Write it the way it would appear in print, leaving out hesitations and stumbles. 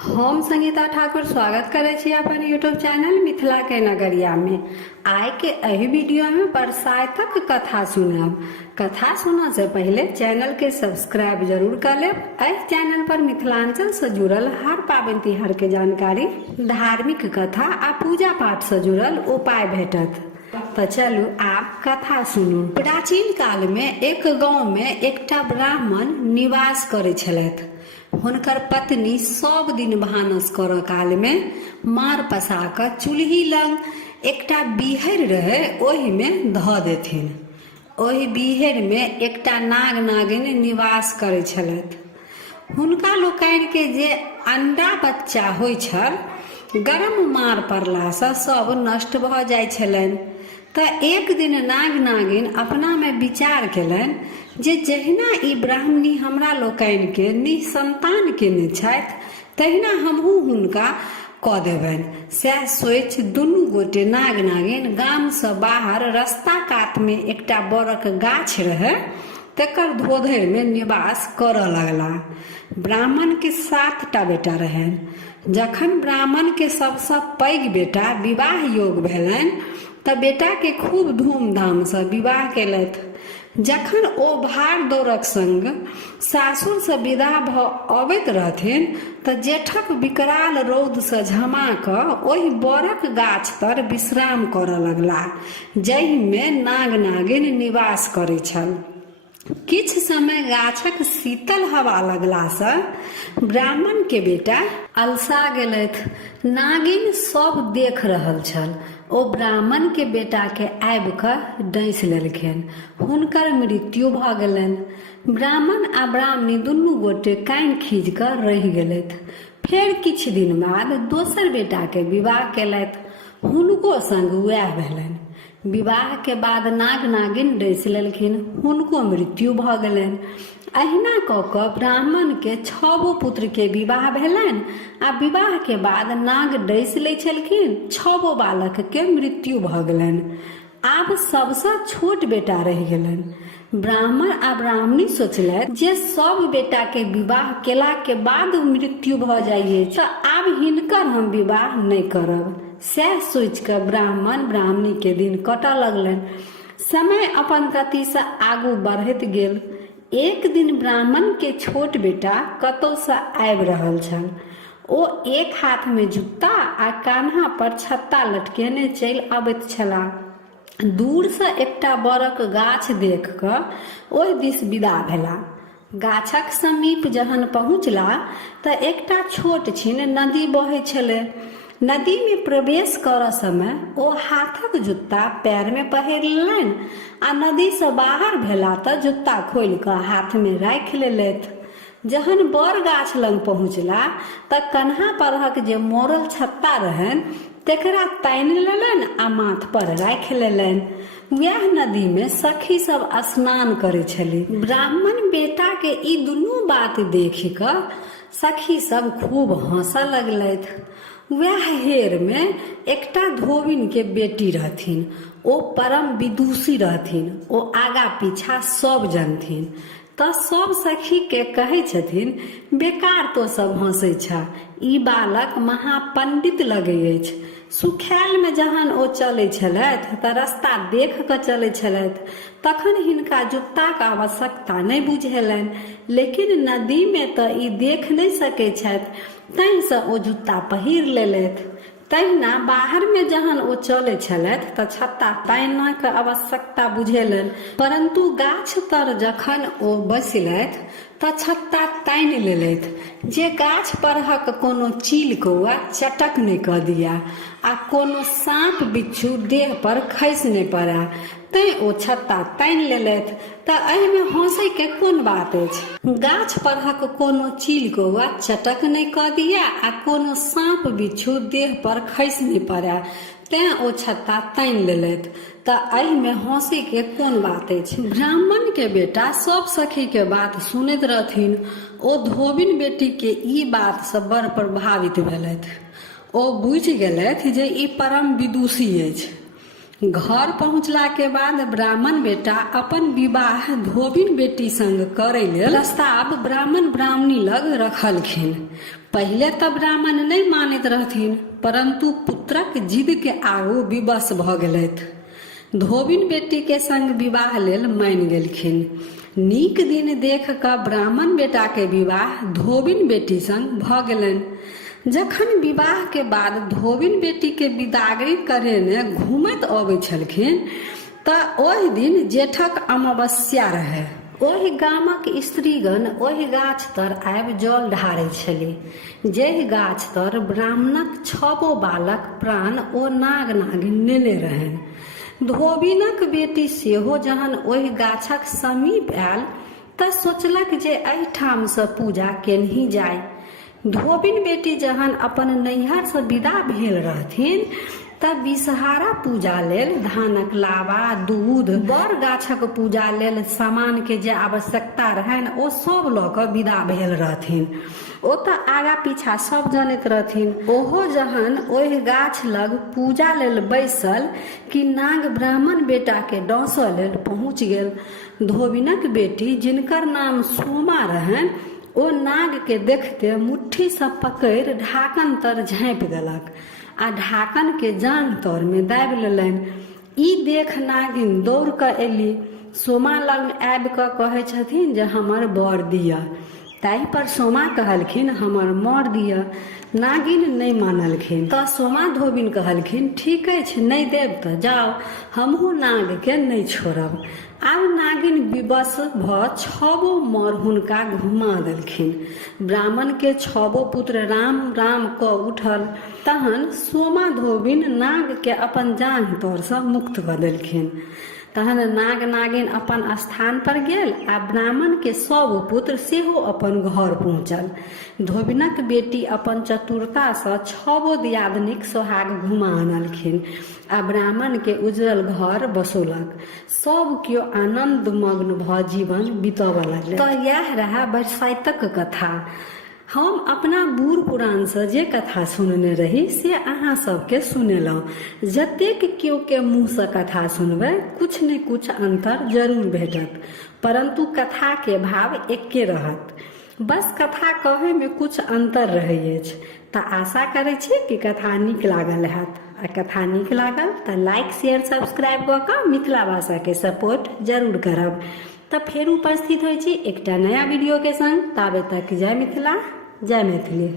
हम संगीता ठाकुर स्वागत करे छी अपन यूट्यूब चैनल मिथिला के नगरिया में। आय के एहि वीडियो में बरसातक कथा सुनब। कथा सुनने से पहले चैनल के सब्सक्राइब जरूर कर लेब। इस चैनल पर मिथिलांचल से जुड़ल हर पाबनि तिहार के जानकारी, धार्मिक कथा आ पूजा पाठ से जुड़ल उपाय भेटत। तो चलू आप कथा सुनू। प्राचीन काल में एक गांव में एकटा ब्राह्मण निवास करे छलथि। हुनकर पत्नी सब दिन भानस करऽ काल में मार पसा कऽ चूल्ही लग एकटा बीहर रहे ओहि में धऽ देथिन। ओहि बीहर में एकटा नाग नागिन निवास करे छलथि। हुनका लोकनि के जे अंडा बच्चा होइ छल, गरम मार पड़ला से सब नष्ट भऽ जाइ छलनि। तऽ एक दिन नाग नागिन अपना में विचार केलनि जे जहिना ई ब्राह्मणी हमरा लोकनि के निसंतान केने छथि, तहिना हमहूँ हुनका कऽ देबनि। सएह सोचि दुनू गोटे नाग नागिन गाम से बाहर रास्ता कात में एकटा बड़क गाछ रहे, तकर धोधरि में निवास करऽ लगला। ब्राह्मण के 7टा बेटा रहनि। जखन ब्राह्मण के सबसँ पैघ बेटा विवाह योग भेलनि तऽ बेटा के खूब धूमधाम से विवाह केलथि। जखन ओ भाड़ दौड़क संग सासुर से विदा भऽ अबैत रहथिन तऽ जेठक विकराल रौद से झमा कऽ ओहि बड़क गाछ तर विश्राम करऽ लगला, जाहि में नाग नागिन निवास करै छल। किछ समय गाछक शीतल हवा लगला से ब्राह्मण के बेटा अलसा गेलथि। नागिन सब देख रहल छल। ओ ब्राह्मण के बेटा के आबि कऽ डैस लेलखिन। हुनकर मृत्यु भऽ गेलनि। ब्राह्मण आ ब्राह्मणी दुनू गोटे कान खींच कऽ रहि गेलथि। फेर किछु दिन बाद दोसर बेटा के विवाह केलथि। हुनको संग वएह भेलनि। विवाह के बाद नाग नागिन डैस लेलखिन। हुनको मृत्यु भऽ गेलनि। अहिना कऽ कऽ ब्राह्मण के 6 पुत्र के विवाह भेलनि आ विवाह के बाद नाग डैस लै छलखिन। 6 बालक के मृत्यु भऽ गेलनि। आब सबसँ छोट बेटा रहि गेलनि। ब्राह्मण आ ब्राह्मणी सोचलथि जे सब बेटा के विवाह केला के बाद मृत्यु भऽ जाइए तऽ आब हिनकर हम विवाह नहि करब। सएह सोचि कऽ ब्राह्मण ब्राह्मणी के दिन कटऽ लगलनि। समय अपन गति से आगू बढ़ैत गेल। एक दिन ब्राह्मण के छोट बेटा कतौ से आबि रहल छल। ओ एक हाथ में जूता आ कान्हा पर छत्ता लटकेने चलि अबैत छलाह। दूर से एकटा बड़क गाछ देख कऽ ओहि दिस विदा भेला। गाछक समीप जहन पहुँचला तऽ एकटा छोट छिन नदी बहै छलै। नदी में प्रवेश करऽ समय ओ हाथक जूता पैर में पहिर लेलनि आ नदी से बाहर भेला तऽ जूता खोलि कऽ हाथ में राखि लेलथि। जहन बड़ गाछ लग पहुँचला तऽ कन्हा परहक जे मोड़ल छत्ता रहनि तेकरा तानि लेलनि आ माथ पर राखि लेलनि। वएह नदी में सखी सब स्नान करे छली। ब्राह्मण बेटा के ई दुनू बात देख कऽ सखी सब खूब हंसऽ लगलथि। वएह हेर में एकटा धोबिन के बेटी रहथिन। ओ परम विदुषी रहथिन। ओ आगा पीछा सब जानथिन। तऽ सब सखी के कहै छथिन, बेकार तो सब हंसै छ, ई बालक महापंडित लगै अछि। सुखायल में जहन ओ चलै छलथि तऽ रास्ता देख कऽ चलै छलथि। तखन हिनका जूताक आवश्यकता नहि बुझेलनि, लेकिन नदी में तऽ ई देख नहि सकै छथि, ताहिसँ ओ जूता पहिर लेलथि। तहिना बाहर में जहन ओ चलै छलथि तऽ छत्ता तानक आवश्यकता बुझेलनि, परंतु गाछ तर जखन ओ बैसलथि तऽ छत्ता तानि लेलथि जे गाछ परहक कोनो चील कौआ चटक नहि कऽ दिया आ कोनो साँप बिच्छू देह पर खसि नहि पड़ै। तैं ओ छत्ता तानि लेलथि। तऽ एहिमे हंसै के कोन बात अछि? गाछ परहक कोनो चील कौआ चटक नहि कऽ दिया आ कोनो साँप बिच्छू देह पर खसि नहि पड़ै, तें ओ छत्ता तानि लेलथि। तऽ एहिमे हंसै के कोन बात अछि? ब्राह्मण के बेटा सब सखी के बात सुनैत रहथिन। ओ धोबिन बेटी के ई बात से बड़ प्रभावित भेलथि। ओ बुझि गेलथि जे ई परम विदुषी अछि। घर पहुँचला के बाद ब्राह्मण बेटा अपन विवाह धोबिन बेटी संग करे लेल प्रस्ताव ब्राह्मण ब्राह्मणी लग रखलखिन। पहिले तऽ ब्राह्मण नहीं मानैत रहथिन, परंतु पुत्रक जिद के आगू विवश भ गेलथि। धोबिन बेटी के संग विवाह लेल मान गेलखिन। नीक दिन देख कऽ ब्राह्मण बेटा के विवाह धोबिन बेटी संग भ गेलनि। जखन विवाह के बाद धोबिन बेटी के विदागरी करेने घूमैत अबै छलखिन तऽ ओहि दिन जेठक अमावस्या रहै। ओहि गामक स्त्रीगण ओहि गाछ तर आबि जल ढारै छलै, जेहि गाछ तर ब्राह्मणक 6 बालक प्राण ओ नाग नागिन नेने रहनि। धोबिनक बेटी सेहो जहन ओहि गाछक समीप आयल तऽ सोचलक जे एहिठाम सँ पूजा केनही जाय। धोबिन बेटी जहन अपन नैहर सँ विदा भेल रहथिन तऽ विषहारा पूजा लेल धानक लावा, दूध, बर गाछक पूजा लेल सामान के जे आवश्यकता रहनि ओ सब लऽ कऽ विदा भेल रहथिन। ओ तऽ आगा पीछा सब जानैत रहथिन। ओहो जहन ओहि गाछ लग पूजा लेल बैसल कि नाग ब्राह्मण बेटा के डसऽ लेल पहुँच गेल। धोबिनक बेटी, जिनकर नाम सोमा रहनि, ओ नाग के देखते मुट्ठी सँ पकड़ि ढाकन तर झाँपि देलक आ ढाकन के जांघ तर में दाबि लेलनि। ई देख नागिन दौड़ कऽ एली। सोमा लग आबि कऽ कहै छथिन जे हमर बर दिअ। ताहि पर सोमा कहलखिन हमर मर दिअ। नागिन नहीं मानलखिन तऽ सोमा धोबिन कहलखिन ठीक अछि, नहीं देब तऽ जाओ, हमहूँ नाग के नहीं छोड़ब। आब नागिन विवश भ 6 मर हुनका घुमा देलखिन। ब्राह्मण के 6 पुत्र राम राम क उठल। तहन सोमा धोबिन नाग के अपन जांघ तर सँ मुक्त क देलखिन। तहन नाग नागिन अपन स्थान पर गेल आ ब्राह्मण के 100 पुत्र सेहो अपन घर पहुँचल। धोबिनक बेटी अपन चतुरता सँ 6 दियादनीक सोहाग घुमा आनलखिन आ ब्राह्मण के उजरल घर बसौलक। सब केओ आनंद मग्न भ जीवन बितबऽ लगलै। तऽ यह रहा बरसाइतक कथा। हम अपना बूढ़ पुरान से जे कथा सुनने रही से अहाँ सबके सुनेलहुँ। जतेक केओ के मुँह से कथा सुनबै कुछ ने कुछ अंतर जरूर भेटत, परंतु कथा के भाव एके रहत। बस कथा कहे में कुछ अंतर रहै अछि। तऽ आशा करै छी कि कथा नीक लागल हैत। आ कथा नीक लागल तऽ लाइक शेयर सब्सक्राइब कऽ कऽ मिथिला भाषा के सपोर्ट जरूर करब। तऽ फेर उपस्थित होइ छी एकटा नया वीडियो के संग। ताबे तक जय मिथिला, जय मैथिली।